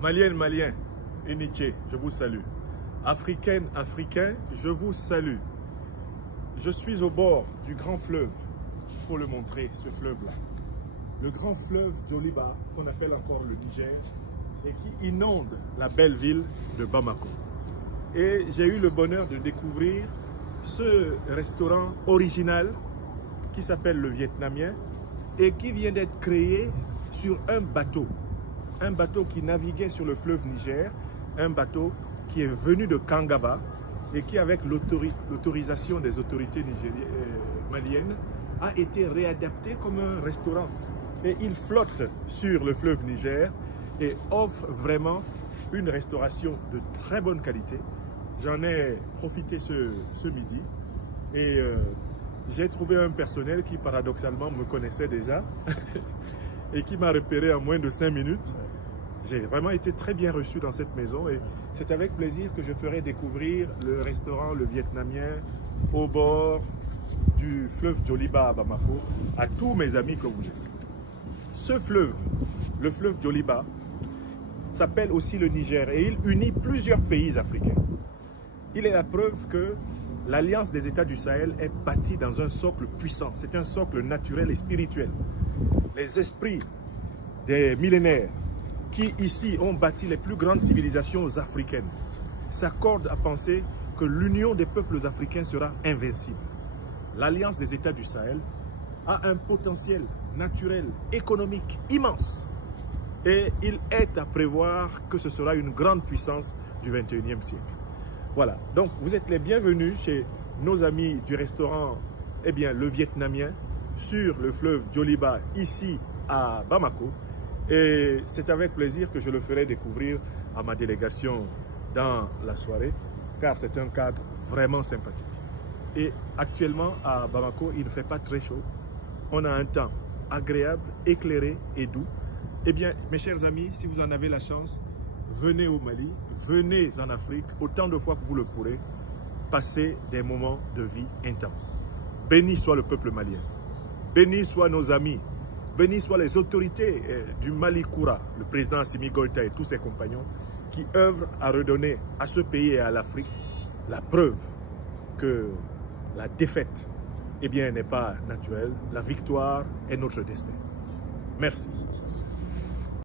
Maliennes, Maliens, Uniché, je vous salue. Africaines, Africains, je vous salue. Je suis au bord du grand fleuve. Il faut le montrer, ce fleuve-là. Le grand fleuve Djoliba, qu'on appelle encore le Niger, et qui inonde la belle ville de Bamako. Et j'ai eu le bonheur de découvrir ce restaurant original qui s'appelle le Vietnamien et qui vient d'être créé sur un bateau qui naviguait sur le fleuve Niger, un bateau qui est venu de Kangaba et qui, avec l'autorisation des autorités maliennes, a été réadapté comme un restaurant. Et il flotte sur le fleuve Niger et offre vraiment une restauration de très bonne qualité. J'en ai profité ce midi et j'ai trouvé un personnel qui paradoxalement me connaissait déjà et qui m'a repéré en moins de 5 minutes. J'ai vraiment été très bien reçu dans cette maison et c'est avec plaisir que je ferai découvrir le restaurant Le Vietnamien au bord du fleuve Djoliba à Bamako à tous mes amis que vous êtes. Ce fleuve, le fleuve Djoliba, s'appelle aussi le Niger et il unit plusieurs pays africains. Il est la preuve que l'Alliance des États du Sahel est bâtie dans un socle puissant. C'est un socle naturel et spirituel. Les esprits des millénaires qui ici ont bâti les plus grandes civilisations africaines s'accordent à penser que l'union des peuples africains sera invincible. L'Alliance des États du Sahel a un potentiel naturel, économique immense. Et il est à prévoir que ce sera une grande puissance du 21e siècle. Voilà, donc vous êtes les bienvenus chez nos amis du restaurant Le Vietnamien sur le fleuve Djoliba ici à Bamako. Et c'est avec plaisir que je le ferai découvrir à ma délégation dans la soirée car c'est un cadre vraiment sympathique. Et actuellement à Bamako, il ne fait pas très chaud. On a un temps agréable, éclairé et doux. Eh bien, mes chers amis, si vous en avez la chance, venez au Mali, venez en Afrique, autant de fois que vous le pourrez, passer des moments de vie intenses. Béni soit le peuple malien, béni soient nos amis, béni soient les autorités du Mali Koura, le président Assimi Goïta et tous ses compagnons, qui œuvrent à redonner à ce pays et à l'Afrique la preuve que la défaite n'est pas naturelle, la victoire est notre destin. Merci.